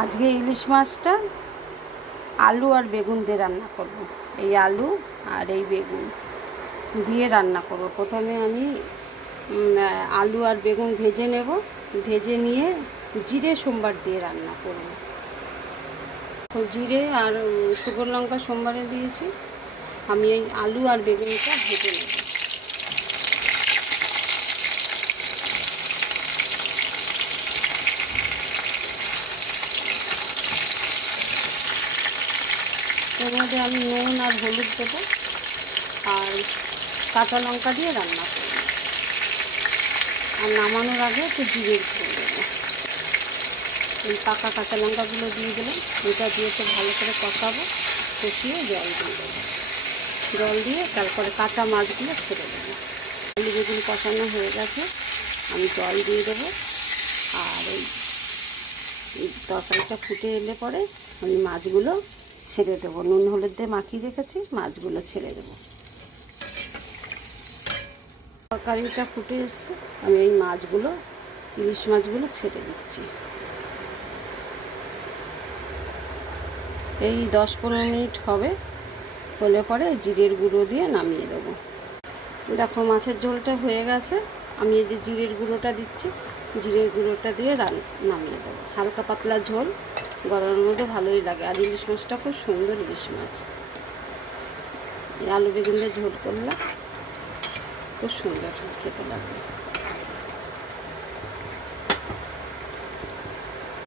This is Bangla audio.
আজকে ইলিশ মাছটা আলু আর বেগুন দিয়ে রান্না করব। এই আলু আর এই বেগুন দিয়ে রান্না করব। প্রথমে আমি আলু আর বেগুন ভেজে নেব, ভেজে নিয়ে জিরে সোমবার দিয়ে রান্না করব। তো জিরে আর শুকনো লঙ্কা সোমবারে দিয়েছি। আমি এই আলু আর বেগুনটা ভেজে নেব। এর মধ্যে আমি নুন আর হলুদ দেবো আর কাঁচা লঙ্কা দিয়ে রান্না করব। আর নামানোর আগে একটু জিরে গুঁড়ো দেবো। এই পাকা কাঁচা লঙ্কাগুলো দিয়ে দিলাম। এটা দিয়ে তো ভালো করে কষাবো, কষিয়ে জল দিয়ে দেবো। জল দিয়ে তারপরে কাঁচা মাছগুলো ছেড়ে দেবো। আলু বেগুন কষানো হয়ে গেছে, আমি জল দিয়ে দেবো। আর এই তরকারিটা ফুটে এলে পরে আমি মাছগুলো ছেড়ে দেবো। নুন হলুদ দিয়ে মাখিয়ে রেখেছি, মাছগুলো ছেড়ে দেবো। তরকারিটা ফুটে এসছে, আমি এই মাছগুলো, ইলিশ মাছগুলো ছেড়ে দিচ্ছি। এই 10-15 মিনিট হবে, হলে পরে জিরের গুঁড়ো দিয়ে নামিয়ে দেবো। দেখো মাছের ঝোলটা হয়ে গেছে। আমি এই যে জিরের গুঁড়োটা দিচ্ছি, জিরের গুঁড়োটা দিয়ে নামিয়ে দেবো। হালকা পাতলা ঝোল, গরমের মধ্যে ভালোই লাগে। আর ইলিশ মাছটা খুব সুন্দর ইলিশ মাছ। এই আলু বেগুন দিয়ে ঝোল করলে খুব সুন্দর খেতে লাগবে।